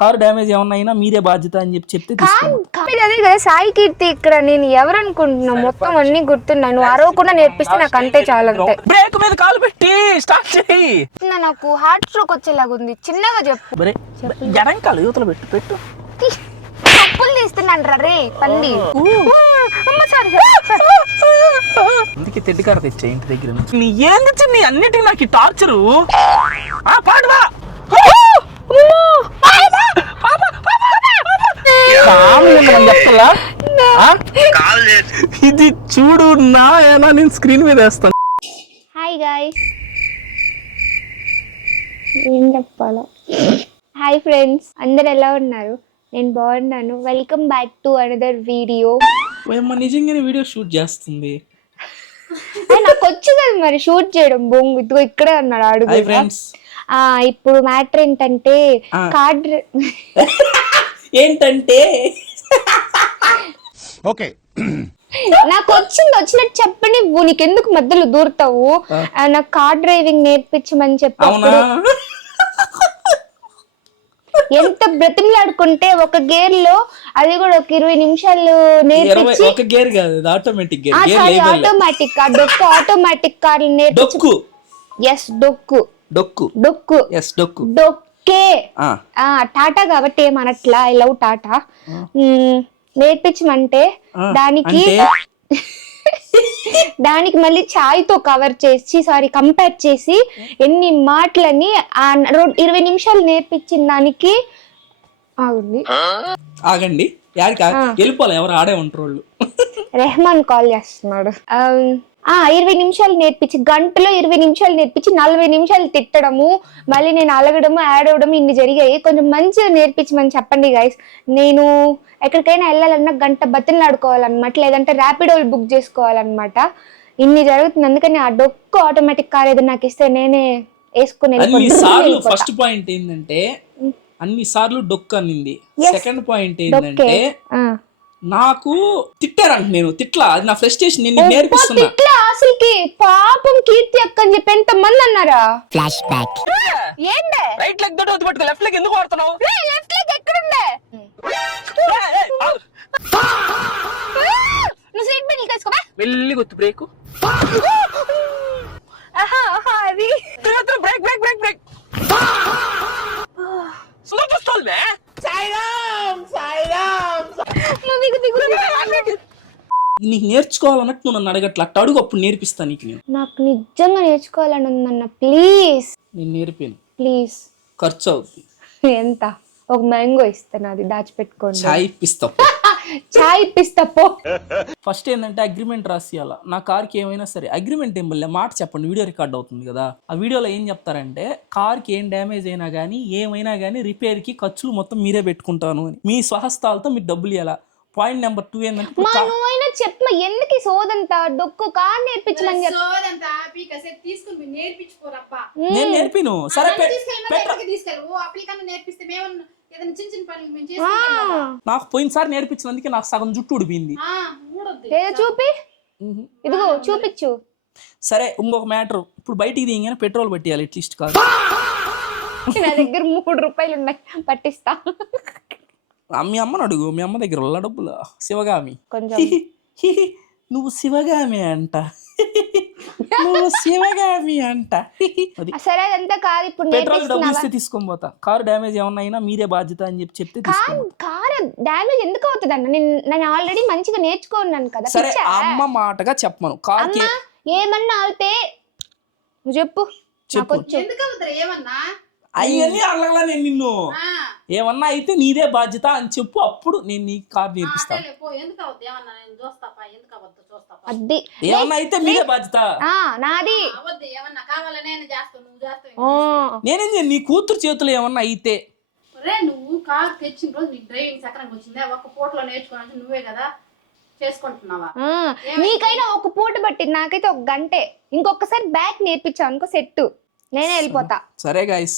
Car damage ఏమన్నా అయినా మీరే బాధ్యత అని చెప్తే అదే కదా సాయి కీర్తి ఇక్కడ నేను ఎవరనుకుంటున్నా మొత్తం అన్ని గుర్తున్నాయి. నువ్వు అరవకుండా నేర్పిస్తే నాకు అంతే చాలా. బ్రేక్ మీద కాలు పెట్టి స్టార్ట్ చేయి. నాకు హార్ట్ స్ట్రోక్ వచ్చేలాగా ఉంది, చిన్నగా చెప్పు. ఎడంకాలు యువతలు పెట్టు చెప్పులు తీస్తున్నాను రే పంది. అందుకే తెడ్డికార తెచ్చా ఇంటి దగ్గర నుంచి. నీ ఏం తెచ్చా నీ అన్నిటికీ నాకు టార్చరు. పాడువా చెప్తా. ఇది చూడు నా ఏనా నేను స్క్రీన్ మీద వేస్తాను. హాయ్ గాయ్స్, ఏం చెప్పాలో. హాయ్ ఫ్రెండ్స్, అందరు ఎలా ఉన్నారు? నేను బాగున్నాను. Welcome back to another video. నిజంగానే వీడియో షూట్ చేస్తుంది. నాకు వచ్చు కదా మరి షూట్ చేయడం. బొంగు ఇదిగో ఇక్కడే అన్నాడు అడుగు. ఇప్పుడు మ్యాటర్ ఏంటంటే కార్డ్ ఏంటంటే ఓకే నాకు వచ్చినట్టు చెప్పండి. నీకెందుకు మధ్యలో దూరుతావు? నాకు కార్ డ్రైవింగ్ నేర్పించమని చెప్పి ఎంత బ్రతిమలాడుకుంటే ఒక గేర్ లో, అది కూడా ఒక 20 నిమిషాలు నేర్పించి. ఒక గేర్ కాదు, ఆటోమేటిక్ గేర్. ఆటోమేటిక్ కార్, డొక్కు ఆటోమేటిక్ కార్ నేర్పించు. ఎస్ డొక్కు డొక్కే టాటా కాబట్టి ఏమనట్లా. I love Tata. నేర్పించమంటే దానికి మళ్ళీ ఛాయ్ తో కంపేర్ చేసి ఎన్ని మాటలని 20 నిమిషాలు నేర్పించిన దానికి ఆగండి. వెళ్ళిపోలే, ఎవరు ఆడే ఉంటారు వాళ్ళు. రెహమాన్ కాల్ చేస్తున్నాడు. 20 నిమిషాలు నేర్పించి, గంటలో 20 నిమిషాలు నేర్పించి 40 నిమిషాలు తిట్టడము, మళ్ళీ నేను అలగడము ఏడవడము ఇన్ని జరిగాయి. కొంచెం మంచిగా నేర్పించమని చెప్పండి గైస్. నేను ఎక్కడికైనా వెళ్ళాలన్నా గంట బతిలాడుకోవాలన్నమాట, లేదంటే ర్యాపిడో బుక్ చేసుకోవాలన్నమాట. ఇన్ని జరుగుతుంది. అందుకని ఆ డొక్కు ఆటోమేటిక్ కార్ ఏదో నాకు ఇస్తే నేనే వేసుకుని. ఫస్ట్ పాయింట్ ఏంటంటే అన్ని సార్లు డొక్కు అనింది. సెకండ్ పాయింట్ ఏంటంటే నాకు తిట్టారంట. నేను తిట్లా, అది నా ఫ్రస్ట్రేషన్. నేను నేర్పిస్తున్నా. అసలుకి పాపం కీర్తి అక్క అని చెప్పి ఎంత మంది అన్నారా? Flash back. ఏంటే రైట్ లెగ్ తోటి పట్టుకో, లెఫ్ట్ లెగ్ ఎందుకు వాడుతున్నావు? Left leg ఎక్కడుండే? నువ్వు సీట్ బెల్ట్ వేసుకోవా? వెళ్ళి గుర్తు బ్రేక్. అది brake brake brake brake. Slow చూస్తోల్వే. నీకు నేర్చుకోవాలన్నట్టు నువ్వు నన్ను అడగట్లా. అట్ట అడుగు, అప్పుడు నేర్పిస్తా నీకు. నేను నాకు నిజంగా నేర్చుకోవాలని ఉందన్న. ప్లీజ్ నేను నేర్పాను. ప్లీజ్. ఖర్చు అవుతుంది. ఎంత? ఒక మ్యాంగో ఇస్తాను, అది దాచిపెట్టుకోండి. చాయ్ ఇప్పిస్తా. చాయ్ ఇప్పిస్తా పో. ఫస్ట్ ఏంటంటే అగ్రిమెంట్ రాసియాల. నా కార్కి ఏమైనా సరే అగ్రిమెంట్ ఏం బల్లే మాట చెప్పండి, వీడియో రికార్డ్ అవుతుంది కదా. ఆ వీడియోలో ఏం చెప్తారంటే కార్కి ఏం డ్యామేజ్ అయినా కానీ ఏమైనా కానీ రిపేర్కి ఖర్చులు మొత్తం మీరే పెట్టుకుంటాను అని. మీ స్వహస్తాలతో మీరు డబ్బులు ఇవ్వాలా. పాయింట్ నెంబర్ 2 ఏంటంటే చెప్ప ఎందుకు సోదంతా డొక్కు కార్ నేర్పించమని నేను నేర్పిను. సరే నాకు పోయినసారి నేర్పించినందుకే నాకు సగం జుట్టు ఊడిపోయింది. చూపి, ఇదిగో చూపించు. సరే ఇంకొక మ్యాటర్. ఇప్పుడు బయటికి దిగానే పెట్రోల్ పట్టియాలి అట్లీస్ట్. కాదు నా దగ్గర 3 రూపాయలు ఉన్నాయి, పట్టిస్తా. మీ అమ్మను అడుగు, మీ అమ్మ దగ్గర ఉల్ల డబ్బులు. శివగామి. నువ్వు శివగామి అంట. సరే అదంతా కాదు. ఇప్పుడు పెట్రోల్ డబ్బులు ఇస్తే తీసుకొని పోతా. కారు డ్యామేజ్ ఏమన్నా అయినా మీరే బాధ్యత అని చెప్తే కారు డ్యామేజ్ ఎందుకు అవుతుంది అన్న? నేను ఆల్రెడీ మంచిగా నేర్చుకున్నాను కదా. సరే అమ్మ మాటగా చెప్పమను. కారు ఏమన్నా అవుతే నువ్వు చెప్పు. అయ్యని అల్లగలా నేను నిన్ను ఏమన్నా అయితే నీదే బాధ్యత అని చెప్పు. అప్పుడు నేను నీ కార్ నేర్పిస్తాను. ఏమన్నా అయితే మీరే బాధ్యత. నాది నేనేం నీ కూతురు చేతులు ఏమన్నా అయితే. నువ్వు కార్ తెచ్చిన రోజు నీకు డ్రైవింగ్ సక్రంగా వచ్చిందా? ఒక పూటలో నేర్చుకోవాలంటే నువ్వే కదా చేసుకుంటున్నావా? నీకైనా ఒక పూట పట్టింది, నాకైతే ఒక గంటే. ఇంకొకసారి బ్యాక్ నేర్పించావు అనుకో సెట్, నేనే వెళ్ళిపోతా. సరే గైస్,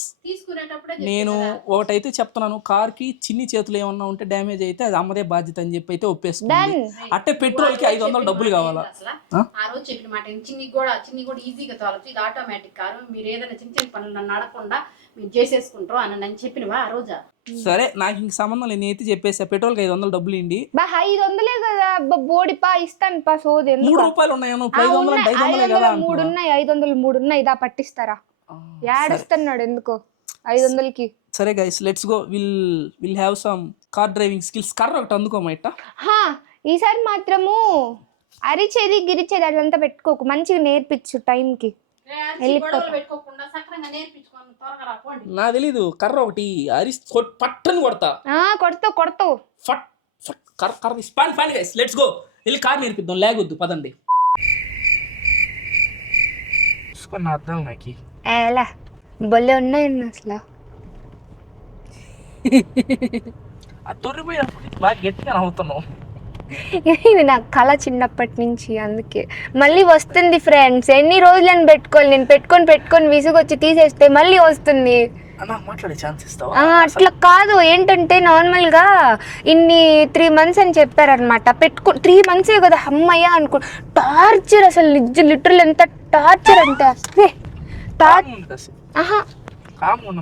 నేను ఒకటైతే చెప్తున్నాను. కార్ కి చిన్ని చేతులు ఏమన్నా ఉంటే డ్యామేజ్ అయితే అది అమ్మదే బాధ్యత అని చెప్పి అయితే ఒప్పేసుకుంది. అంటే పెట్రోల్ కి 500 డబ్బులు కావాలా? ఆ రోజు చెప్పిన మాట చిన్ని కూడా ఈజీగా తోలచ్చు. ఇది ఆటోమేటిక్ కారు. మీరు ఏదైనా చిన్న చిన్న పనులు నన్ను అడగకుండా మీరు చేసేసుకుంటారు అని చెప్పినవా ఆ రోజా? సరే నాకు ఇంక సంబంధం లేదు, నేనైతే చెప్పేసా పెట్రోల్కి 500 డబ్బులు ఇండి. 500 కదా బోడి పా ఇస్తాను పా సోది 3 రూపాయలు ఉన్నాయా? 500 అంటే 500 కదా. 3 ఉన్నాయి, 500 3 ఉన్నాయి, ఇదా పట్టిస్తారా? ఏడుస్తున్నాడు ఎందుకో 500కి. సరే guys let's go, will have some car driving skills. కర్ర ఒకటి అందుకోమా ఇట్ట. ఈసారి మాత్రము అరిచేది గిరిచేది అదంతా పెట్టుకోకు, మంచిగా నేర్పించు టైంకి. పెట్టుకోకుండా సక్రంగా నేర్పించుకోండి, త్వరగా రాపోండి. నా తెలీదు, కర్ర ఒకటి పట్టని కొడతా. కొడతావు ఫట్ ఫట్ కర్ర పాని గైస్ లెట్స్ గో, వెళ్ళి కార్ నేర్పిద్దాం, లేగొద్దు పదండి. అర్థం నాకు ఎలా బొల్లే ఉన్నాయండి అసలు. ఆ తొర్రిపోయినప్పుడు బాగా గట్టిగా నవ్వుతున్నావు. ఇది నా కళ చిన్నప్పటి నుంచి, అందుకే మళ్ళీ వస్తుంది ఫ్రెండ్స్. ఎన్ని రోజులని పెట్టుకోవాలి నేను, పెట్టుకొని విసుగొచ్చి తీసేస్తే మళ్ళీ వస్తుంది. మాట్లాడే ఛాన్స్ ఇస్తావా? అట్లా కాదు, ఏంటంటే నార్మల్ గా ఇన్ని 3 months అని చెప్పారనమాట. 3 months కదా అమ్మయ్య అనుకో. టార్చర్ అసలు లిటరల్ ఎంత టార్చర్ అంటే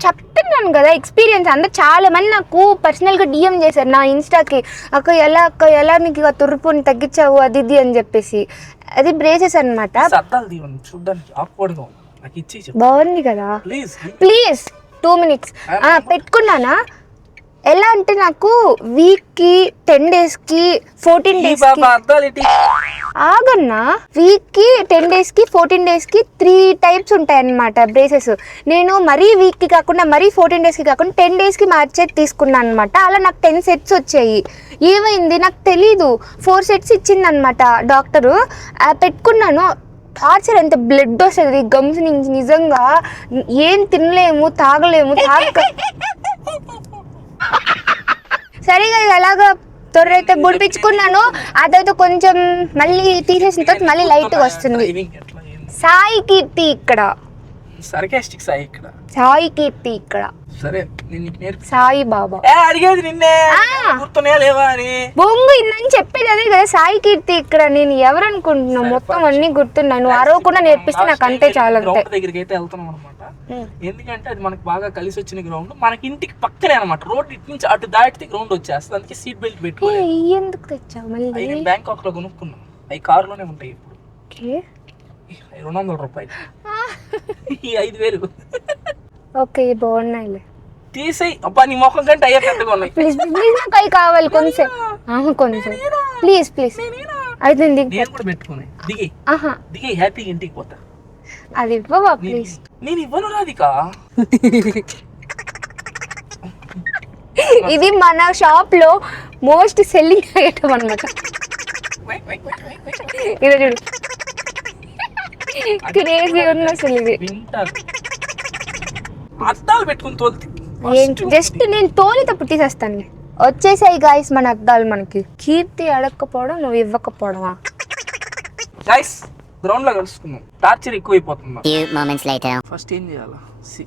చెప్తున్నాను కదా ఎక్స్పీరియన్స్. అందరు చాలా మంది నాకు పర్సనల్ గా డిఎం చేశారు నా ఇన్స్టాకి, అక్క ఎలా మీకు ఇక తుర్పుని తగ్గించావు అది ఇది అని చెప్పేసి. అది బ్రేసెస్ అనమాట. బాగుంది కదా, ప్లీజ్ 2 minutes పెట్టుకున్నానా. ఎలా అంటే నాకు వీక్కి 10 daysకి 14 daysకి ఆగన్నా, వీక్కి 10 daysకి 14 daysకి 3 types ఉంటాయి అన్నమాట బ్రేసెస్. నేను మరీ వీక్కి కాకుండా మరీ 14 daysకి కాకుండా 10 daysకి మార్చేది తీసుకున్నాను అనమాట. అలా నాకు 10 sets వచ్చాయి. ఏమైంది నాకు తెలీదు, 4 sets ఇచ్చింది అనమాట డాక్టరు. పెట్టుకున్నాను, టార్చర్ ఎంత బ్లడ్ వస్తుంది గమ్స్ నుంచి, నిజంగా ఏం తినలేము తాగలేము. సరిగా ఎలాగ తొర్రైతే బుడిపించుకున్నాను. ఆ తర్వాత కొంచెం మళ్ళీ తీసేసిన తర్వాత మళ్ళీ లైట్ గా వస్తుంది. సాయి కీర్తి ఇక్కడ, సాయి కీర్తి ఇక్కడ, సాయి బాబా అడిగేది నిన్నే గుర్తున్నాయా లేవా అని. బొంగు ఇందని చెప్పేది అదే కదా, సాయి కీర్తి ఇక్కడ. నేను ఎవరు అనుకుంటున్నావు, మొత్తం అన్ని గుర్తున్నాను. నువ్వు అరవకుండా నేర్పిస్తే నాకు అంతే చాలా. దగ్గరికి అయితే వెళ్తున్నాం అనమాట, ఎందుకంటే అది మనకి బాగా కలిసి వచ్చిన గ్రౌండ్. మనకి ఇంటికి పక్కనే అనమాట, రోడ్ ఇటు నుంచి అటు దాటితే గ్రౌండ్ వచ్చేస్తుంది. అందుకే సీట్ బెల్ట్ పెట్టుకోవాలి. ఎందుకు తెచ్చావు మళ్ళీ? నేను బ్యాంకాక్ లో కొనుక్కున్నాను, అవి కారులోనే ఉంటాయి ఇప్పుడు. 200 రూపాయలు, ఈ 5,000. ఓకే బాగున్నాయిలే, తీసేయి. అబ్బా నీ మొఖం కంటే అయ్యే పెద్దగా ఉన్నాయి. ప్లీజ్ నాకు అవి కావాలి కొంచెం ప్లీజ్. అయితే నేను కూడా పెట్టుకుని దిగి హ్యాపీగా ఇంటికి పోతా. అది ఇవ్వవా ప్లీజ్? నేను ఇవ్వను రాధికా. ఇది మన షాప్ లో మోస్ట్ సెల్లింగ్ ఐటమ్ అనమాట. ఇది చూడు, క్రేజీ ఉన్న అసలు ఇది. అద్దాలు పెట్టుకుని తోలుతుంది. జస్ట్ నేను తోలితప్పుడు తీసేస్తాను. వచ్చేసాయి గాయస్ మన అద్దాలు. మనకి కీర్తి అడగకపోవడం, నువ్వు ఇవ్వకపోవడమా? గాయస్ గ్రౌండ్ లో కలుసుకున్నాం, టార్చర్ ఎక్కువైపోతుంది. ఫస్ట్ ఏం చేయాలా?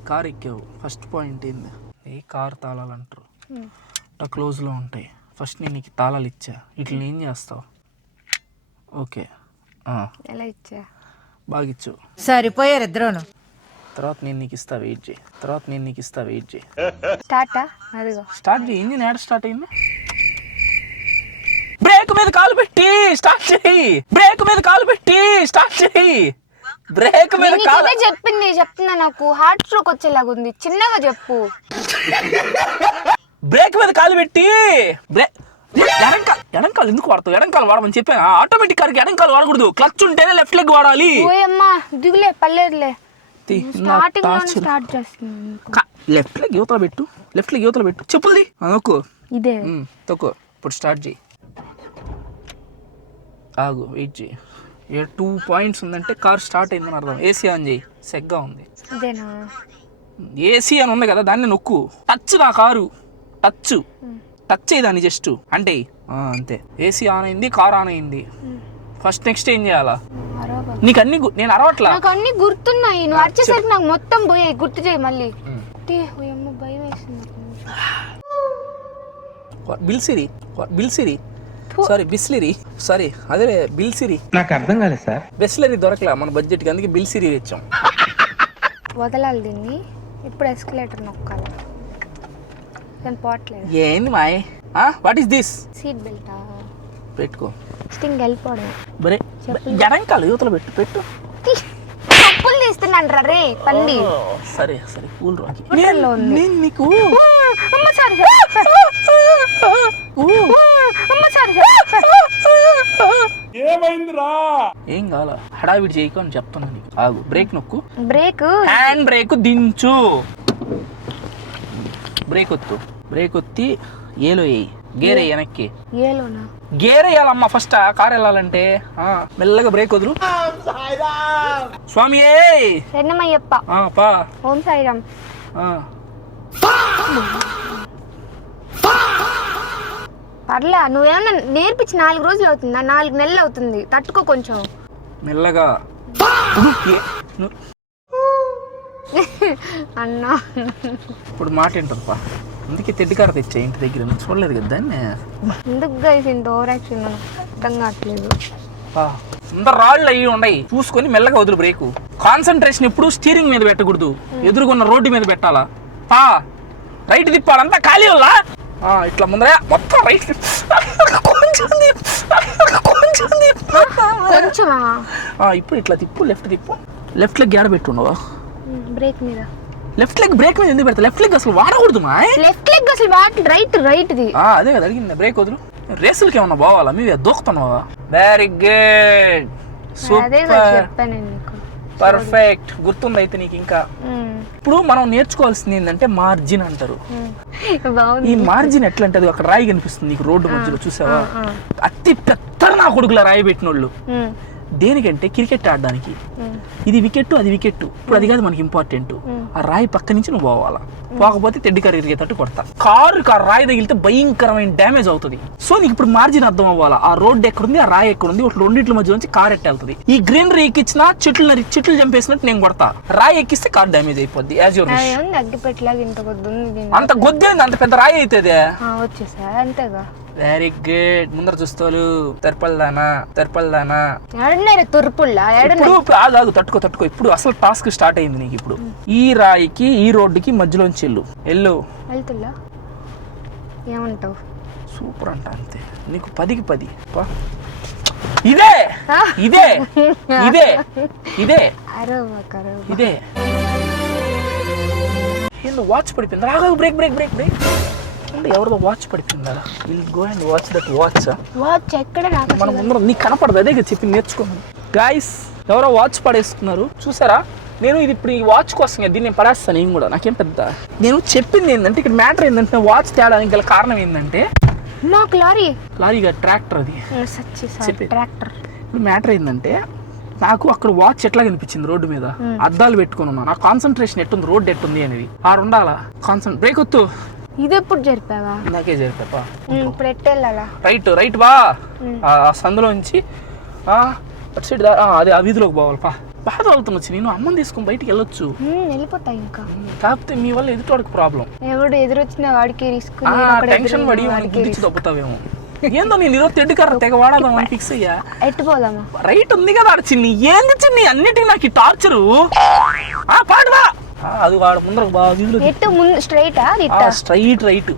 కార్ ఎక్కావు, ఫస్ట్ పాయింట్ ఏంది? ఏ కార్ తాళాలు అంటారు, క్లోజ్ లో ఉంటాయి. ఫస్ట్ నేను నీకు తాళాలు ఇచ్చా, ఇట్లా ఏం చేస్తావు? ఓకే ఎలా ఇచ్చా? బాగా ఇచ్చు, సరిపోయారు ఇద్దరును. తర్వాత నేను నీకు ఇస్తా, వెయిట్ చేయి. స్టార్ట్ చేయి. ఇంజిన్ యాడ్ స్టార్ట్ అయింది. బ్రేక్ మీద కాలు పెట్టి స్టార్ట్ చేయి. బ్రేక్ మీద కాలు చెప్తున్నా, నాకు హార్ట్ స్ట్రోక్ వచ్చేలాగా ఉంది. చిన్నగా చెప్పు. బ్రేక్ మీద కాలు పెట్టి ఎడంకాలు ఎందుకు వాడతావు? ఎడంకాలు వాడమని చెప్పాను. ఆటోమేటిక్ కార్కి ఎడంకాలు వాడకూడదు, క్లచ్ ఉంటేనే లెఫ్ట్ లెగ్ వాడాలి. ఓయమ్మా దిగులే, పర్లేదులే. లెఫ్ట్ లెగ్ యువతల పెట్టు, చెప్పులది నొక్కు, ఇదే తొక్కు. ఇప్పుడు స్టార్ట్ చేయి. ఆగు, వెయిట్ చేయి. 2 points ఉందంటే కార్ స్టార్ట్ అయిందని అర్థం. ఏసీ ఆన్ చేయి, సెగ్గా ఉంది. ఏసీ అని ఉంది కదా, దాన్ని నొక్కు. టచ్ నా కారు, టచ్ అయ్యి జస్ట్ అంటే అంతే. ఏసీ ఆన్ అయింది, కార్ ఆన్ అయింది. ఫస్ట్ నెక్స్ట్ ఏం చేయాలా? నీకు అన్ని నేను అరవట్లా, నాకు అన్ని గుర్తున్నాయి. నువ్వు వచ్చేసరికి నాకు మొత్తం పోయాయి. గుర్తు చేయి మళ్ళీ. భయం వేసింది. అదే బిల్సిరి. నాకు అర్థం కాలేదు సార్. బిస్లరీ దొరకలే మన బడ్జెట్ కి, అందుకే బిల్సిరి తెచ్చాం. వదలాలి దీన్ని. ఇప్పుడు ఎస్కలేటర్ నొక్కాలి. నేను పోవట్లేదు. ఏంది మాయ్ వాట్ ఈస్ దిస్? సీట్ బెల్టా పెట్టుకో. స్టింగ్ వెళ్ళిపోవడం. బరే జడంకాలు యువతలో పెట్టు. చెప్పులు తీస్తున్నాను రే పంది. సరే సరే కూల్ రాకి. హోటల్లో ఉంది. నేను నీకు అమ్మ సారీ ఏమైందిరా? ఏం కావాల హడావిడి చేయకు అని చెప్తున్నా నీకు. ఆగు, బ్రేక్ నొక్కు. బ్రేక్ హ్యాండ్ బ్రేక్ దించు. బ్రేక్ ఒత్తి ఏలో వేయి. గేర్ వేయి వెనక్కి. ఏలోనా? గేర్ వేయాలమ్మా ఫస్ట్ కార్ వెళ్ళాలంటే. మెల్లగా బ్రేక్ వదులు. స్వామి రెండమయ్యప్ప. పా. ఓం సాయిరామ్. పర్లే, నువ్వేమన్నా నేర్పించి 4 రోజులు అవుతుందా? 4 నెలలు అవుతుంది. తట్టుకో కొంచెం మెల్లగా. అన్నా ఇప్పుడు మాట ఏంటది పా. అందుకే తెడ్డికార తెచ్చా ఇంటి దగ్గర. నువ్వు చూడలేదు కదా దాన్ని. ఎందుకు గైస్ ఇంత ఓవర్ యాక్షన్ అర్థం కావట్లేదు. అందరు రాళ్ళు అయ్యి ఉన్నాయి చూసుకొని మెల్లగా వదులు బ్రేకు. కాన్సన్ట్రేషన్ ఎప్పుడు స్టీరింగ్ మీద పెట్టకూడదు, ఎదురుకున్న రోడ్డు మీద పెట్టాలా. పా రైట్ తిప్పాలంతా ఖాళీ వల్ల. ఇట్లా ముందర మొత్తం రైట్. కొంచెమా? ఇప్పుడు ఇట్లా తిప్పు. లెఫ్ట్ తిప్పు. లెఫ్ట్ లెగ్ ఏడ పెట్టుండవా? బ్రేక్ మీద. లెఫ్ట్ లెగ్ బ్రేక్ మీద ఎందుకు పెడతా? లెఫ్ట్ లెగ్ అసలు వాడకూడదు మా. లెఫ్ట్ లెగ్ అసలు వాడు రైట్ది. అదే కదా అడిగింది. బ్రేక్ వదులు. రేసులకి ఏమన్నా పోవాలా? మీవే దూకుతున్నావా? Very good, super, perfect. గుర్తుంది అయితే నీకు. ఇంకా ఇప్పుడు మనం నేర్చుకోవాల్సింది ఏంటంటే మార్జిన్ అంటారు. ఈ మార్జిన్ ఎట్లా అంటే అక్కడ రాయి కనిపిస్తుంది నీకు రోడ్డు మధ్యలో, చూసావా? అతి పెద్ద నా కొడుకుల రాయి పెట్టిన వాళ్ళు. దేనికంటే క్రికెట్ ఆడడానికి. ఇది వికెట్, అది వికెట్. ఇప్పుడు అది కాదు మనకి ఇంపార్టెంట్. ఆ రాయి పక్క నుంచి నువ్వు పోవాలా. పోకపోతే తెడ్డికారు ఇరిగేటట్టు కొడతా. కారుకి ఆ రాయి తగిలితే భయంకరమైన డ్యామేజ్ అవుతుంది. సో నీకు ఇప్పుడు మార్జిన్ అర్థం అవ్వాలా. ఆ రోడ్డు ఎక్కడుంది, ఆ రాయి ఎక్కడుంది, రెండింటి మధ్య నుంచి కార్ ఎట్ట వెళ్తుంది. ఈ గ్రీనరీ ఎక్కించినా చెట్లు చంపేసినట్టు నేను కొడతా. రాయి ఎక్కిస్తే కార్ డ్యామేజ్ అయిపోద్ది. అంత గొద్దేంది, అంత పెద్ద రాయి అవుతుంది. అంతేగా. Very good. ముందర చూస్తాను. తెరపల్దానా. ఆగు, తట్టుకో. ఇప్పుడు అసలు టాస్క్ స్టార్ట్ అయింది నీకు. ఇప్పుడు ఈ రాయికి ఈ రోడ్డుకి మధ్యలోంచి వెళ్ళు. ఏమంటావు? సూపర్ అంట. అంతే. నీకు 10కి 10. ఇదే. ఏందో వాచ్ పడిపోయింది. రాగా బ్రేక్. ఎవరిదో వాచ్ పడిపోయిందా? Will go and watch that watch ఎక్కడ మన ముందర నీకు కనపడదు. అదే చెప్పి నేర్చుకోండి గాయస్. ఎవరో వాచ్ పడేసుకున్నారు చూసారా? నేను ఇది ఇప్పుడు ఈ వాచ్ కోసం దీన్ని నేను పడేస్తాను. నేను కూడా నాకేం పెద్ద. నేను చెప్పింది ఏంటంటే ఇక్కడ మ్యాటర్ ఏంటంటే వాచ్ తేడానికి గల కారణం ఏంటంటే మాకు లారీగా ట్రాక్టర్ అది ట్రాక్టర్. ఇప్పుడు మ్యాటర్ ఏంటంటే నాకు అక్కడ వాచ్ ఎట్లా కనిపించింది రోడ్డు మీద. అద్దాలు పెట్టుకుని ఉన్నా. నా కాన్సన్ట్రేషన్ ఎట్టుంది, రోడ్డు ఎట్టుంది అనేది. ఉండాలా బ్రేక్ వద్దు. ఇది ఎప్పుడు జరిపావా? నాకే జరిపా. ఇప్పుడు ఎట్టెళ్ళాలా? రైట్ బా. ఆ సందులో నుంచి అటు సైడ్ అదే ఆ వీధిలోకి పోవాలి. బాధ వెళ్తున్నా. నేను అమ్మని తీసుకుని బయటికి వెళ్ళొచ్చు. వెళ్ళిపోతా ఇంకా. కాకపోతే మీ వల్ల ఎదుటోడికి ప్రాబ్లం. ఎవడు ఎదురొచ్చిన వాడికి రిస్క్. టెన్షన్ పడి గురించి తప్పుతావేమో. ఏందో నేను ఈరోజు తెడ్డుకార తెగ వాడదాం అని ఫిక్స్ అయ్యా. ఎట్టు పోదామా? రైట్ ఉంది కదా చిన్ని. ఏంది చిన్ని అన్నిటికీ నాకు ఈ టార్చరు. పాడువా. అది వాడు ముందర స్ట్రైట్ రైట్.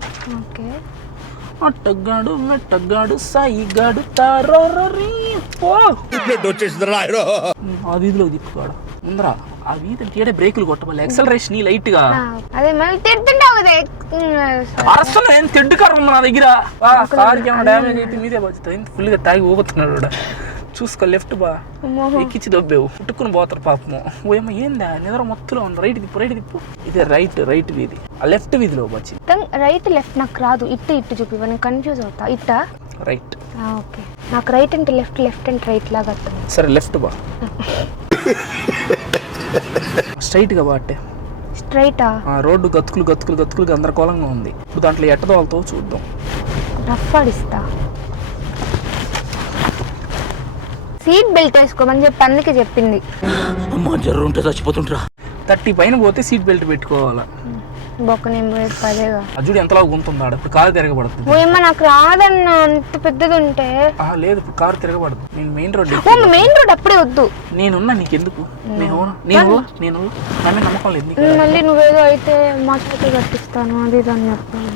అట్టగాడు మెట్టగాడు సాయిగాడు ఆ వీధిలో తిప్పుకోడు ముందర. ఆ వీధి తీయడే బ్రేకులు కొట్టమల్లి. ఎక్సలరేషన్ లైట్ గా. అరసలు ఏం తెడ్డుకారు నా దగ్గర. కార్కి ఏమైనా డ్యామేజ్ అయితే మీదే బాధ్యత. ఫుల్ గా తాగి ఊగుతున్నాడు. చూసుకో లెఫ్ట్ బా. ఎక్కించి దొబ్బేవు. పుట్టుకుని పోతారు పాపము. ఓయమ్మ ఏందా నిద్ర మొత్తంలో ఉంది. రైట్ తిప్పు. ఇదే రైట్ వీధి. ఆ లెఫ్ట్ వీధిలో వచ్చి రైట్ లెఫ్ట్ నాకు రాదు. ఇట్టు చూపి నేను కన్ఫ్యూజ్ అవుతా. ఇట్టా రైట్. ఓకే. నాకు రైట్ అంటే లెఫ్ట్ అంటే రైట్ లాగా అర్థం. సరే లెఫ్ట్ బా. స్ట్రైట్ గా బా. అంటే స్ట్రైటా? రోడ్డు గతుకులు గందరగోళంగా ఉంది. ఇప్పుడు దాంట్లో ఎట్టదోలతో చూద్దాం. రఫ్ ఆడిస్తా. సీట్ బెల్ట్ వేసుకోమని చెప్పి అందుకే చెప్పింది. 30 పైన పోతే సీట్ బెల్ట్ పెట్టుకోవాలా. బొక్క నేను పోయేది పదేగా. అజుడు ఎంతలా గుంతుందా ఇప్పుడు కారు తిరగబడుతుంది. ఏమో నాకు రాదన్న అంత పెద్దది ఉంటే. లేదు ఇప్పుడు కారు తిరగబడదు. నేను మెయిన్ రోడ్ మెయిన్ రోడ్ అప్పుడే వద్దు. నేనున్నా నీకెందుకు? నేను నన్ను నమ్మకం లేదు. మళ్ళీ నువ్వేదో అయితే మా చేతి కట్టిస్తాను అది దాన్ని చెప్పాను.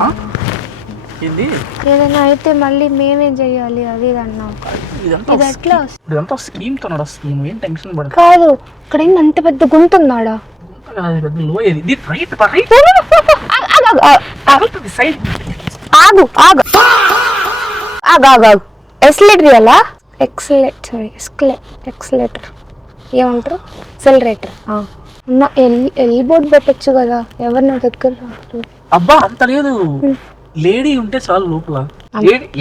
ఏంది ఏదైనా అయితే మళ్ళీ మేమేం చెయ్యాలి అది అన్నావు. ఇది ఎట్లా ఇదంతా స్కీమ్ తో నడుస్తుంది. నువ్వేం టెన్షన్ పడదు. కాదు ఇక్కడ ఏంటి అంత పెద్ద గుంతుందాడా? ఆగు ఆగు ఆగు. ఎక్సలేటర్ అలా ఎక్సలేటర్ ఏమంటారు? సెలరేటర్. ఎల్ బోర్డు పెట్టచ్చు కదా. ఎవరు నా దగ్గర అబ్బా అంత లేదు. లేడీ ఉంటే చాలు లోపల.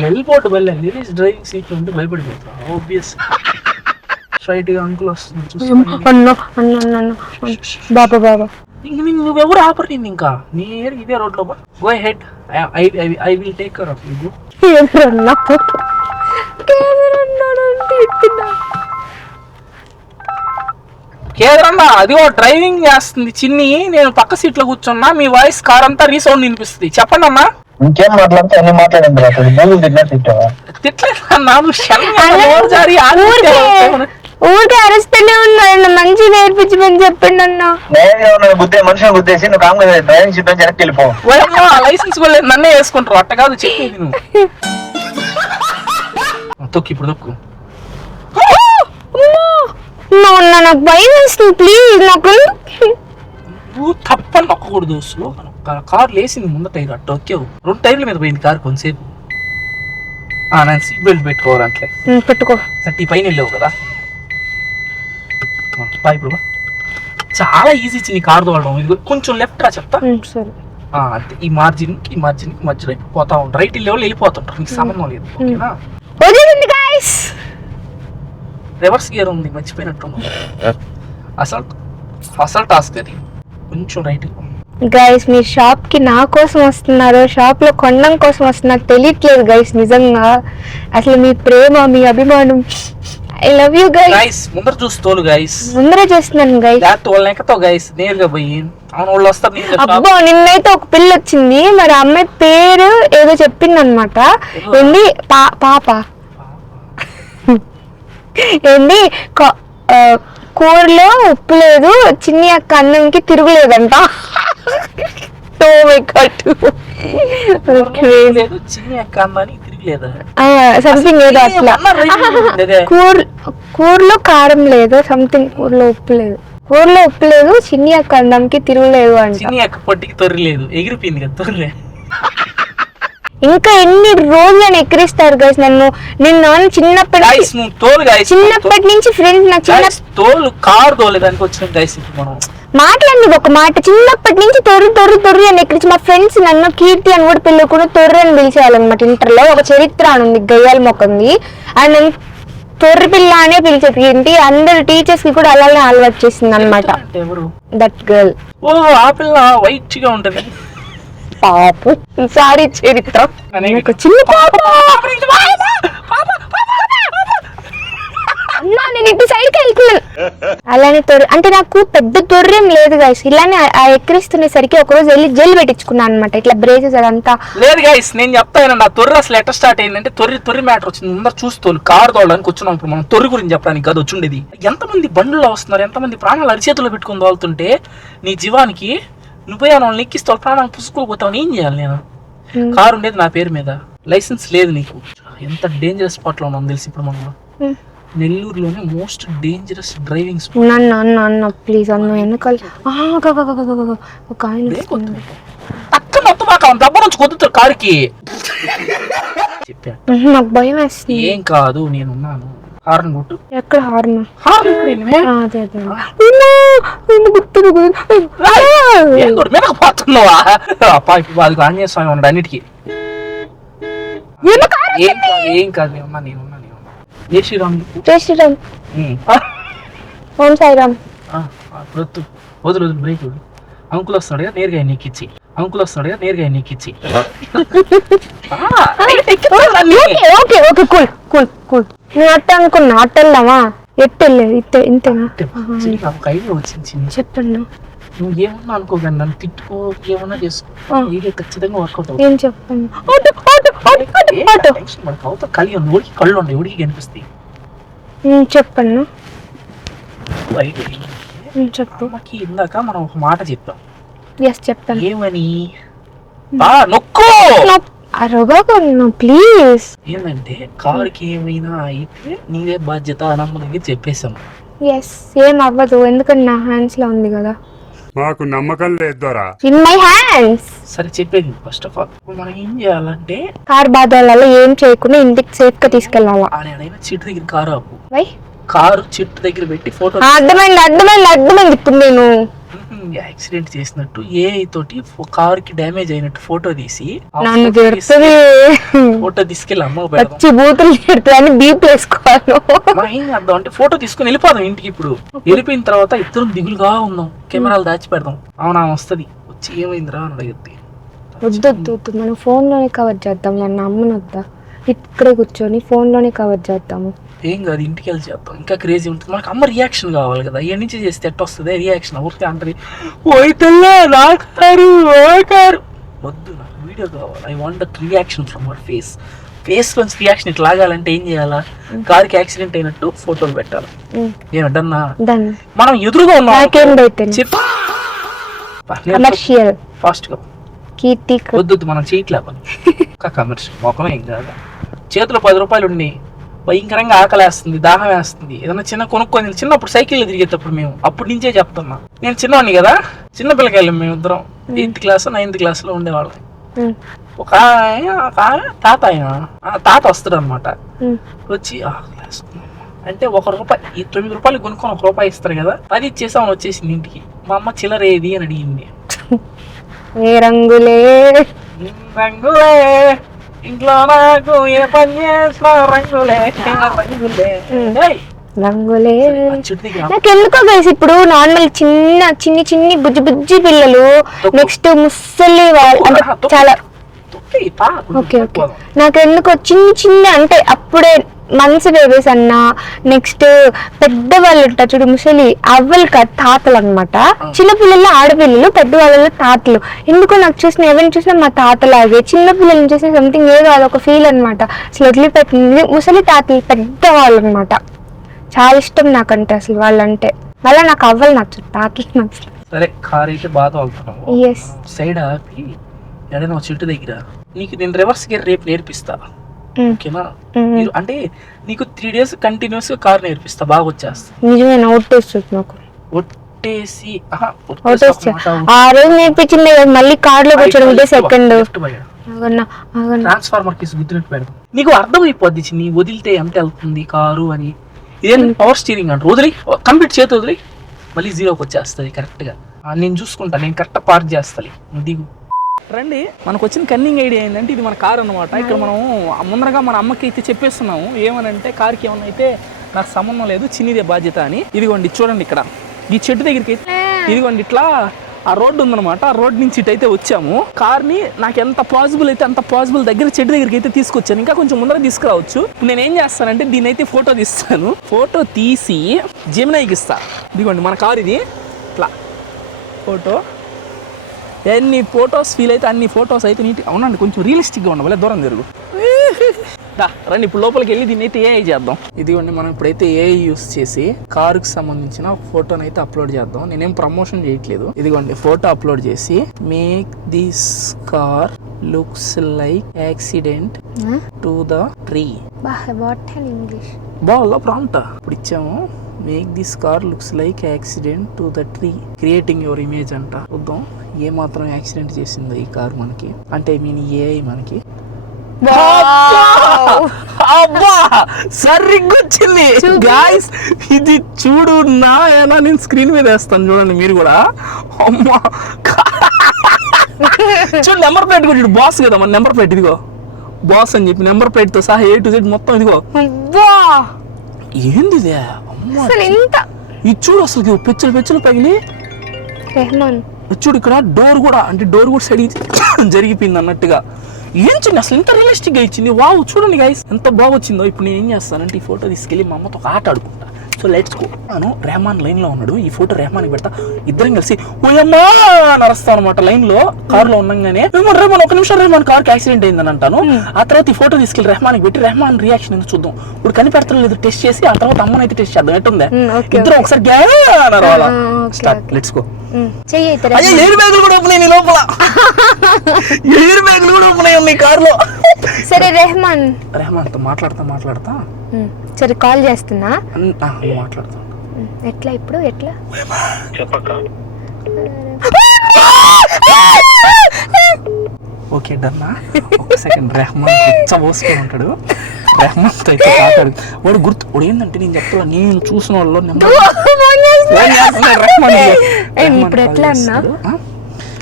వెళ్ళిపోటు వెళ్ళ లేడీస్ డ్రైవింగ్ సీట్ ఉంటే భయపడిపోతా. ఆబ్వియస్ స్ట్రైట్ గా అంకుల్ వస్తుంది. బాబా ఇంక నువ్వెవరు ఆపరేటింగ్ ఇంకా నీ ఇదే రోడ్ లో go head. I will take care of you. కేదరన్న అదిగో డ్రైవింగ్ చేస్తుంది చిన్ని. నేను పక్క సీట్ లో కూర్చున్నా. మీ వాయిస్ కార్ అంతా రీసౌండ్ వినిపిస్తుంది. చెప్పండి అన్నా. ఇంకేం మాట్లాడితే అన్ని మాట్లాడండి. ఊరికే అరుస్తూనే ఉన్నాడు. మంచి నేర్పించమని చెప్పండి అన్న. మనుషులు గుద్దేసి నువ్వు కామ్ డ్రైవింగ్ సీట్ నుంచి వెనక్కి వెళ్ళిపో. లైసెన్స్ కూడా నన్నే వేసుకుంటారు. అట్ట కాదు చెప్పేది నువ్వు. తొక్కు ఇప్పుడు తొక్కు. నాకు భయం వేస్తుంది. ప్లీజ్ నాకు నువ్వు తప్పని నొక్కకూడదు. స్లో కారు లేసింది ముందు టైర్ అట్ట ఒక్కేవు. 2 టైర్ల మీద పోయింది కారు కొంతసేపు. నేను సీట్ బెల్ట్ పెట్టుకోవాలి అంటే పెట్టుకో. ఈ పైన వెళ్ళావు కదా. ఇప్పుడు చాలా ఈజీ చిన్ని కారు తోలడం. ఇది కొంచెం లెఫ్ట్ రా చెప్తా. అంతే ఈ మార్జిన్ మధ్యలో పోతా ఉంటారు. రైట్ లెవెల్ వెళ్ళిపోతుంటారు. నీకు సంబంధం లేదు. ఓకేనా? రివర్స్ గేర్ ఉంది మర్చిపోయినట్టు. అసలు టాస్క్ అది. కొంచెం రైట్. గైస్ మీరు షాప్ కి నా కోసం వస్తున్నారు, షాప్ లో కొనడం కోసం వస్తున్నారు తెలియట్లేదు గైస్. నిజంగా అసలు మీ ప్రేమ మీ అభిమానం. I love you guys. ముందర చూస్తోలు గైస్. ముందర చేస్తున్నాను గైస్. లేకపోతే గైస్ నేరుగా పోయి వాళ్ళు వస్తారు. అబ్బో నిన్నైతే ఒక పిల్ల వచ్చింది. మరి అమ్మాయి పేరు ఏదో చెప్పింది అనమాట. ఏంది పాప ఏంది కూరలో ఉప్పు లేదు, చిన్ని అక్క అన్నంకి తిరుగులేదంట. సంథింగ్ ఏదో అట్లా. కూరలో కారం లేదు, సంథింగ్ కూరలో ఉప్పు లేదు. కూరలో ఉప్పు లేదు, చిన్ని అక్క అన్నంకి తిరుగులేదు అంటే. చిన్ని అక్క పొట్టికి తొర్రలేదు, ఎగిరిపోయింది కదా తొర్రే. ఇంకా ఎన్ని రోజులను ఎక్కిరిస్తారు గైస్ నన్ను. నిన్న చిన్నప్పటి నుంచి ఫ్రెండ్స్ నాకు చిన్న కార్ తోలేదానికి వచ్చిన గైస్. మాట్లాడింది ఒక మాట. చిన్నప్పటి నుంచి తొర్రి అని ఎక్కిరించి మా ఫ్రెండ్స్ నన్ను కీర్తి అని కూడా పిల్లకుండా తొర్రి అని పిలిచేయాలన్నమాట. ఇంటర్ లో ఒక చరిత్ర అని ఉంది, గయ్యాల మొక్కంది. అండ్ నేను తొర్రి పిల్ల అనే పిలిచేది. ఏంటి అందరు టీచర్స్ కి కూడా అలానే అలవాటు చేసింది అనమాట. That girl. ఓ ఆ పిల్ల వైట్ గా ఉంటది. పాప సారీ చరిత్ర చిన్న పాప. అన్నా నేను ఇటు సైడ్కి వెళ్తున్నాను. అలానే అంటే నాకు పెద్ద తొర్రేం లేదు గైస్. ఇలానే ఎక్కిరిస్తునేసరికి ఒకరోజు వెళ్ళి జెల్ పెట్టించుకున్నాను అనమాట. ఇట్లా బ్రేసెస్ అదంతా లేదు గైస్. నేను చెప్తాను నా తొర్రి అసలు ఎట్లా స్టార్ట్ అయిందంటే తొర్రి మ్యాటర్ వచ్చింది. ముందర చూస్తోలు కారు తోలడానికి వచ్చినాం. ఇప్పుడు మనం తొర్రి గురించి చెప్పడానికి కాదు వచ్చిండేది. ఎంతమంది బండ్లో వస్తున్నారు, ఎంతమంది ప్రాణాలు అరిచేతుల్లో పెట్టుకుని తోలుతుంటే నీ జీవానికి నువ్వే వాళ్ళని ఎక్కిస్తే ప్రాణాలు పుసుకోపోతావు. ఏం చేయాలి నేను? కారు ఉండేది నా పేరు మీద, లైసెన్స్ లేదు నీకు. ఎంత డేంజరస్ స్పాట్ లో ఉన్నాం తెలుసు. ఇప్పుడు మనం నెల్లూరులోనే మోస్ట్ డేంజరస్ డ్రైవింగ్ స్పాట్. అన్న ప్లీజ్ అన్న వెనకాల ఒక ఆయన అక్కడ మొత్తం దెబ్బ నుంచి కొద్దుతారు కారుకి. చెప్పా నాకు భయం వేస్తుంది. ఏం కాదు నేనున్నాను. హార్న్ కొట్టు. ఎక్కడ హార్న్? పోతున్నావా? ఆంజనేయ స్వామి ఉన్నాడు అన్నిటికీ. ఏం కాదు నేనున్నా. జై శ్రీరామ్. జై శ్రీరామ్. ఓం సాయిరామ్. వదులు బ్రేక్. అంకుల్ వస్తాడుగా నేరుగా నీకిచ్చి. నేను అట్ట అనుకున్నా. అట్ట వెళ్దామా? ఎట్టు వెళ్ళేది? ఇంతేనా? వచ్చింది చెప్పండి. నువ్వు ఏమన్నా అనుకోకండి, నన్ను తిట్టుకో ఏమన్నా చేసుకో, వీడియో ఖచ్చితంగా వర్కౌట్ ఏం చెప్పండి అవుతుంది. మనకు అవుతా కలి ఉంది, ఊరికి కళ్ళు ఉండే ఊరికి కనిపిస్తాయి. చెప్పండి ఐడియా చెప్పు. అమ్మకి ఇందాక మనం ఒక మాట చెప్పాం. ఎస్ చెప్పండి. ఏమని? నొక్కు అరవగా ప్లీజ్. ఏంటంటే కారుకి ఏమైనా అయితే నీదే బాధ్యత అని అమ్మ దగ్గర చెప్పేసాం. ఎస్ ఏం అవ్వదు, ఎందుకంటే నా హ్యాండ్స్ లో ఉంది కదా. మాకు నమ్మకం లేదు. In my hands. సరే చెప్పేది ఫస్ట్ ఆఫ్ ఆల్ మనం ఏం చేయాలంటే కార్ బాధలలో ఏం చేయకుండా ఇంటికి సేఫ్ గా తీసుకెళ్ళాలా. ఆడైనా చెట్టు దగ్గర కారు ఆపు. వై కారు చెట్టు దగ్గర పెట్టి ఫోటో అర్థమైంది ఇప్పుడు నేను యాక్సిడెంట్ చేసినట్టు ఏఐ తోటి కారుకి డ్యామేజ్ అయినట్టు ఫోటో తీసి నన్ను తిడుతుంది, ఫోటో తీసుకెళ్ళి అమ్మకు పెడదాం. పచ్చి బూతులు తిడుతుంది, బీప్ వేసుకోవాలి. ఏం చేద్దాం అంటే ఫోటో తీసుకుని వెళ్ళిపోదాం ఇంటికి. ఇప్పుడు వెళ్ళిపోయిన తర్వాత ఇద్దరం దిగులుగా ఉందాం, కెమెరాలు దాచి పెడదాం. అవునా వస్తుంది, వచ్చి ఏమైందిరా అని అడిగితే వద్దు మనం ఫోన్ లోనే కవర్ చేద్దాం. నన్ను అమ్మనొద్దా, ఇక్కడే కూర్చొని ఫోన్ లోనే కవర్ చేద్దాము. ఏం కాదు, ఇంటికి వెళ్ళి చేద్దాం, ఇంకా క్రేజీ ఉంటుంది. మనకు అమ్మ రియాక్షన్ కావాలి కదా, ఇక్కడి నుంచి చేస్తే ఎట్ట వస్తుంది రియాక్షన్. ఊరికే అంటారు ఓయితల్లా నా కారు వద్దు, నాకు వీడియో కావాలి. I want that reaction from our face నుంచి రియాక్షన్ ఇట్లా లాగాలంటే ఏం చేయాలా? కార్కి యాక్సిడెంట్ అయినట్టు ఫోటోలు పెట్టాలి. ఏమంటన్నా మనం ఎదురుగా ఉన్నాం కమర్షియల్ ఫాస్ట్ గా కీర్తి వద్దు, మనం చేయట్లే పని. కమర్షియల్ మొక్కమే ఏం కాదు. చేతిలో 10 రూపాయలు ఉండి భయంకరంగా ఆకలేస్తుంది, దాహం వేస్తుంది, ఏదైనా చిన్న కొనుక్కొని చిన్నప్పుడు సైకిల్లో తిరిగేటప్పుడు మేము అప్పటి నుంచే చెప్తున్నా. నేను చిన్నవాడిని కదా, చిన్న పిల్లకాయలు మేము ఇద్దరం 8th క్లాస్ 9th క్లాస్లో ఉండేవాళ్ళం. ఒక తాత వస్తాడు అనమాట, వచ్చి అంటే 1 రూపాయి, ఈ 9 రూపాయలు కొనుక్కొని 1 రూపాయి ఇస్తారు కదా, 10 ఇచ్చేసి అవును వచ్చేసింది ఇంటికి. మా అమ్మ చిల్లర ఏది అని అడిగింది. ఏ రంగులే రంగులే ఇంట్లో నాకు ఏ పని చేసినా రంగులే రంగులే. నాకు ఎందుకో కలిసి ఇప్పుడు నార్మల్ చిన్ని బుజ్జి పిల్లలు, నెక్స్ట్ ముసలి వాళ్ళు అంటే చాలా ఓకే నాకు ఎందుకో చిన్న అంటే అప్పుడే మంత్స్ బేబీస్ అన్న, నెక్స్ట్ పెద్దవాళ్ళు ఉంటారు చూడు ముసలి, అవ్వలు కాదు తాతలు అనమాట. చిన్నపిల్లలు ఆడపిల్లలు, పెద్దవాళ్ళలో తాతలు. ఎందుకో నాకు చూసిన ఎవరిని చూసినా మా తాతలాగే, చిన్న పిల్లల్ని చూసిన సంథింగ్ ఏదో అదొక ఫీల్ అనమాట. అసలు వదిలిపెట్టింది ముసలి తాతలు పెద్దవాళ్ళు అనమాట. చాలా ఇష్టం నాకంటే అసలు వాళ్ళంటే. మళ్ళీ నాకు అవ్వలు నచ్చు, తాతలు నచ్చు. సరే కార్ అయితే బాగా తోలుతున్నావు, ఎస్ సైడ్ ఆపి ఏదైనా చెట్టు దగ్గర నీకు నేను రివర్స్ గేర్ రేపు నేర్పిస్తా. ఓకేనా? అంటే నీకు 3 days కంటిన్యూస్ గా కార్ నేర్పిస్తా, బాగా వచ్చేస్తా. నిజమే ఒట్టేస్తుంది నాకు. ఒట్టేసి ఆ రోజు నేర్పించింది మళ్ళీ కార్ లో కూర్చొని ఇదే సెకండ్ ట్రాన్స్ఫార్మర్ కేసు గుర్తున్నట్టు పెడతాం. నీకు అర్థమైపోద్ది నీ వదిలితే ఎంత వెళ్తుంది కారు అని. ఇదేంటి పవర్ స్టీరింగ్ అంటారు. వదిలి కంప్లీట్ చేతి వదిలి మళ్ళీ 0కి వచ్చేస్తుంది కరెక్ట్ గా. నేను చూసుకుంటా, నేను కరెక్ట్ పార్క్ చేస్తాను. దిగు రండి. మనకు వచ్చిన కన్నింగ్ ఐడియా ఏంటంటే ఇది మన కార్ అనమాట. ఇక్కడ మనం ముందరగా మన అమ్మకి అయితే చెప్పేస్తున్నాము ఏమనంటే కార్కి ఏమన్నా అయితే నాకు సంబంధం లేదు, చిన్నిదే బాధ్యత అని. ఇదిగోండి చూడండి, ఇక్కడ ఈ చెట్టు దగ్గరికి అయితే ఇదిగోండి ఇట్లా ఆ రోడ్డు ఉందన్నమాట. ఆ రోడ్ నుంచి ఇటు అయితే వచ్చాము. కార్ని నాకు ఎంత పాసిబుల్ అయితే అంత పాసిబుల్ దగ్గర చెట్టు దగ్గరికి అయితే తీసుకొచ్చాను. ఇంకా కొంచెం ముందర తీసుకురావచ్చు. ఇప్పుడు నేను ఏం చేస్తానంటే దీన్ని అయితే ఫోటో తీస్తాను. ఫోటో తీసి జెమినైకి ఇస్తా. ఇదిగోండి మన కార్ ఇది. ఇట్లా ఫోటో ఎన్ని ఫొటోస్ ఫీల్ అయితే అన్ని ఫొటోస్ అయితే నీట్. అవునండి కొంచెం రియలిస్టిక్గా ఉండాలి, దూరం జరుగు. రండి ఇప్పుడు లోపలికి వెళ్ళి దీన్ని అయితే ఏఐ చేద్దాం. ఇదిగోండి మనం ఇప్పుడైతే ఏఐ యూస్ చేసి కారుకి సంబంధించిన ఫోటోని అయితే అప్లోడ్ చేద్దాం. నేనేం ప్రమోషన్ చేయట్లేదు. ఇదిగోండి ఫోటో అప్లోడ్ చేసి make this car looks like accident to the tree. English బాగుందా ప్రాంప్ట్? ఇప్పుడు ఇచ్చాము make this car looks like accident to the tree, creating your image అంట. చూద్దాం ఏ మాత్రం యాక్సిడెంట్ చేసిందో ఈ కార్ మనకి, అంటే మీన్ ఏఐ మనకి. అబ్బా సరిగ్గొచ్చింది గాయ్స్, ఇది చూడు నా ఏనా, నేను స్క్రీన్ మీద వేస్తాను చూడండి మీరు కూడా. అమ్మా చూడు నెంబర్ ప్లేట్ కూడా చూడు, బాస్ కదా మన నెంబర్ ప్లేట్. ఇదిగో బాస్ అని చెప్పి నెంబర్ ప్లేట్ తో సహా A to Z మొత్తం. ఇదిగో ఏంది ఇది చూడు, అసలు పెచ్చులు పగిలి. చూడు ఇక్కడ డోర్ కూడా, అంటే డోర్ కూడా సైడ్ జరిగిపోయింది అన్నట్టుగా. ఏం చిన్న అసలు ఎంత రియలిస్టిక్ గా ఇచ్చింది. వావ్ చూడండి గైస్ ఎంత బాగా వచ్చిందో. ఇప్పుడు నేను ఏం చేస్తానంటే ఈ ఫోటో తీసుకెళ్ళి మా అమ్మతో ఒక ఆట ఆడుకుంటా. So let's go. నేను రెహమాన్ లైన్ లో ఉన్నాడు, ఈ ఫోటో రెహమాన్కి పెడతా, ఇద్దరం కలిసి ఓయమ్మా నరుస్తాం అనమాట. లైన్ లో కార్ లో ఉన్నాగానే రెహమాన్ ఒక నిమిషం రెహమాన్ కార్ కి యాక్సిడెంట్ అయిందని అంటాను. ఆ తర్వాత ఈ ఫోటో తీసుకెళ్లి రెహమాన్కి పెట్టి రెహమాన్ రియాక్షన్ ఎందుకు చూద్దాం. ఇప్పుడు కనిపెడతారు లేదు టెస్ట్ చేసి ఆ తర్వాత అమ్మని అయితే టెస్ట్ చేద్దాం. ఎట్టుందే ఇద్దరం ఒకసారి లెట్స్ గో. అయ్యో ఎయిర్ బ్యాగులు కూడా ఓపెన్ అయ్యి లోపల, ఎయిర్ బ్యాగులు కూడా ఓపెన్ అయ్యి ఉన్నాయి కార్ లో. సరే రెహమాన్ తో మాట్లాడతా సరే కాల్ చేస్తున్నా, మాట్లాడతా. ఎట్లా ఇప్పుడు ఎట్లా చెప్పక్క. ఓకే డన్నా. ఒక సెకండ్. రెహమాన్ పోసుకొని ఉంటాడు, రెహమాన్ తో అయితే మాట్లాడు. వాడు వాడు ఏంటంటే నేను చెప్తా, నేను చూసిన వాళ్ళు ఇప్పుడు ఎట్లా అన్నా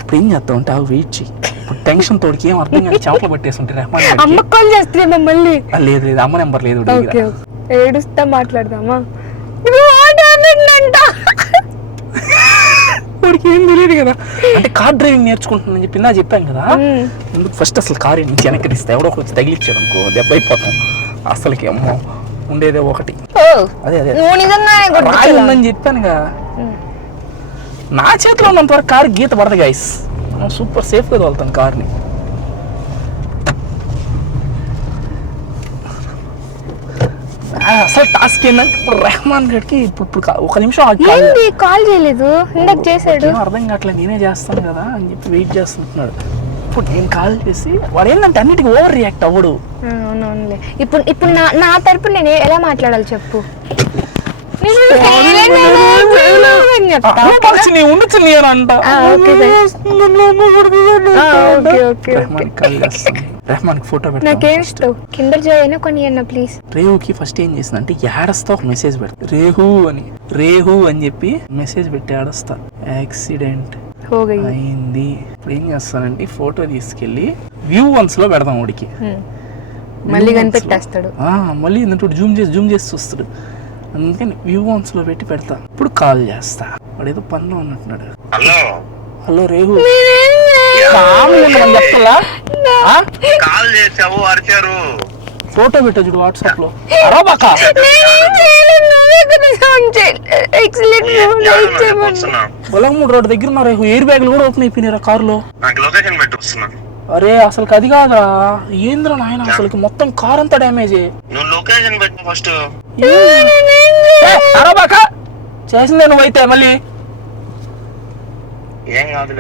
ఇప్పుడు ఏం చేస్తావు అంటే అవి వెయిట్ చెయ్యి. ఇప్పుడు టెన్షన్ తోడికి ఏం అర్థం కానీ చేపలు పట్టేస్తుంటే రెహమాన్ అమ్మ కాల్ చేస్తున్నా మళ్ళీ. లేదు అమ్మ నెంబర్ లేదు. ఏడుస్తా మాట్లాడదామా. వాడికి ఏం తెలియదు కదా, అంటే కార్ డ్రైవింగ్ నేర్చుకుంటున్నాను చెప్పి నా చెప్పాను కదా. ఫస్ట్ అసలు కార్ నుంచి వెనక్కిస్తే ఎవడో వచ్చి తగిలిచ్చాడు అనుకో దెబ్బ అయిపోతాం. అసలుకి అమ్మో ఉండేదే ఒకటి. అదే ఉందని చెప్పానుగా. నా చేతిలో ఉన్నంత వరకు కారు గీత పడదు గైస్. సూపర్ సేఫ్ గా తోలుతాను కార్ని. అసలు టాస్క్ ఏంటంటే ఇప్పుడు రెహమాన్ గడికి ఇప్పుడు ఒక నిమిషం కాల్ చేయలేదు, ఇందాక చేశాడు. అర్థం కావట్లేదు, నేనే చేస్తాను కదా అని చెప్పి వెయిట్ చేస్తున్నాడు. ఇప్పుడు నేను కాల్ చేసి వాడు ఏంటంటే అన్నిటికీ ఓవర్ రియాక్ట్ అవ్వడు. అవునవునులే. ఇప్పుడు నా తరపు నేను ఎలా మాట్లాడాలి చెప్పు. Rahman photo please. రేహుకి ఫస్ట్ ఏం చేసిందంటే ఏడస్తా ఒక మెసేజ్ పెడతా, రేహు అని చెప్పి మెసేజ్ పెట్టి ఏడస్తా. యాక్సిడెంట్ అయింది. ఇప్పుడు ఏం చేస్తానంటే ఫోటో తీసుకెళ్లి వ్యూ వన్స్ లో పెడదాం. వాడికి మళ్ళీ కనిపెట్టేస్తాడు, మళ్ళీ జూమ్ చేసి చూస్తాడు. అందుకని వ్యూ వన్స్ లో పెట్టి పెడతా. ఇప్పుడు కాల్ చేస్తా. వాడు ఏదో పనిలో ఉన్నట్టున్నాడు. హలో రేహు, కాల్ చేసావు అరిచారు. ఫోటో పెట్టా చూడు వాట్సాప్ లో. బొలగమూడు రోడ్ దగ్గర ఉన్నా రేహు. ఎయిర్ బ్యాగులు కూడా ఓపెన్ అయిపోయినారా కార్ లో. అరే అసలు అది కాదా ఏంద్ర నాయన, అసలు మొత్తం కార్ అంతా డ్యామేజ్. చేసిందే నువ్వైతే మళ్ళీ ఏం కాదు,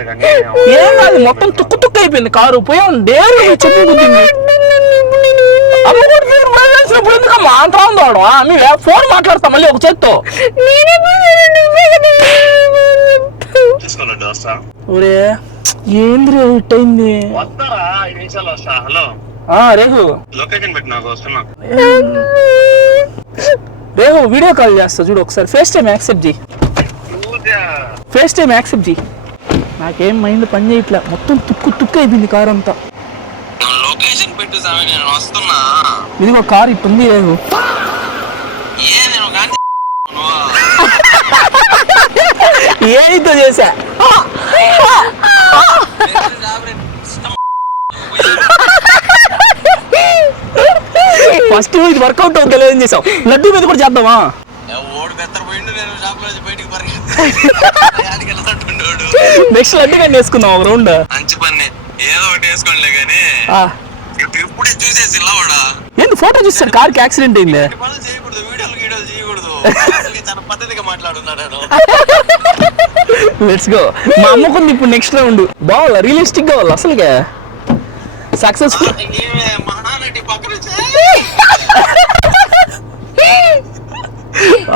మొత్తం తుక్కు అయిపోయింది కారు. పోయాం డేరు చెప్పు గుద్దింది. ఎందుకమ్మా అంత ఉందాడు. ఫోన్ మాట్లాడతా మళ్ళీ ఒక చేత్తో. ఒరే ఏంది రే ఇట్ అయింది. రేహు రేహు వీడియో కాల్ చేస్తా చూడు ఒకసారి. ఫేస్ టైం యాక్సెప్ట్ చేయి. నాకేం మైండ్ పని చేయట్లే, మొత్తం తుక్కు అయిపోయింది కార్ అంతా. ఇదిగో కార్ ఇటు ఉంది రేహు. ఏదో చేసా ఫస్ట్ ఇది వర్కౌట్ అవుతుంది ఏం చేసావు. లడ్డూ మీద కూడా చేద్దామా. నెక్స్ట్ లడ్డు కానీ వేసుకుందాం ఒక రౌండ్. ఏంది ఫోటో చూసాడు కార్ కి యాక్సిడెంట్ అయింది. Let's go. మా అమ్మకుంది ఇప్పుడు నెక్స్ట్ రౌండ్. బాగా రియలిస్టిక్ గా వాళ్ళు అసలుగా సక్సెస్ఫుల్.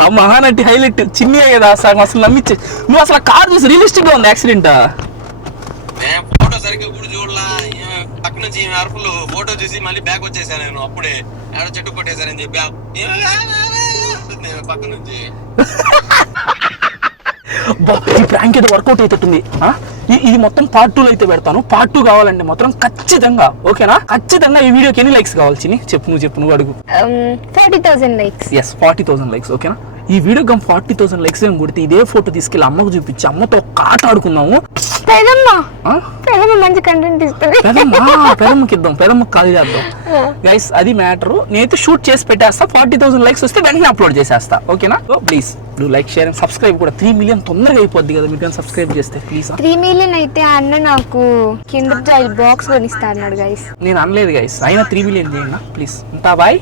ఆ మహానటి హైలైట్ చిన్న కదా సగం అసలు నమ్మించే. నువ్వు అసలు కార్ చూసి రియలిస్టిక్ గా ఉంది యాక్సిడెంట్. ఫోటో సరిగ్గా కూడా చూడలా, పక్క నుంచి అరుపులు ఫోటో చూసి మళ్ళీ బ్యాక్ వచ్చేసాను నేను. అప్పుడే ఎవరో చెట్టు కొట్టేశారని చెప్పి పక్క నుంచి. ఈ ప్రాంక్ ఏదో వర్కౌట్ అవుతుంది. ఇది మొత్తం పార్ట్ 2 లో అయితే పెడతాను. పార్ట్ 2 కావాలంటే మాత్రం ఖచ్చితంగా ఓకేనా. ఖచ్చితంగా ఈ వీడియోకి ఎన్ని లైక్స్ కావాలి చిన్ని చెప్పు, నువ్వు అడుగు. 40,000 లైక్స్. ఎస్ 40,000 లైక్స్ ఓకేనా. ఈ వీడియో 40,000 లైక్స్ ఏం కొడితే ఇదే ఫోటో తీసుకెళ్ళి అమ్మకు చూపించి అమ్మతో ఒక ఆట ఆడుకున్నాము. పెదమ్మ మంచి కంటెంట్ ఇస్తుంది. పెదమ్మకి ఇద్దాం, పెదమ్మకి కాల్ చేద్దాం గైస్. అది మ్యాటర్. నేనైతే షూట్ చేసి పెట్టేస్తా. 40,000 లైక్స్ వస్తే వెంటనే అప్లోడ్ చేసేస్తా. ఓకేనా? So please do like, share and subscribe కూడా. 3 మిలియన్ తొందరగా అయిపోద్ది కదా మీరు సబ్స్క్రైబ్ చేస్తే ప్లీజ్. 3 మిలియన్ అయితే అన్న నాకు కింద బాక్స్ కొనిస్తా అన్నాడు గైస్. నేను అనలేదు గైస్, అయినా 3 మిలియన్ చేయండి ప్లీజ్. ఉంటా బాయ్.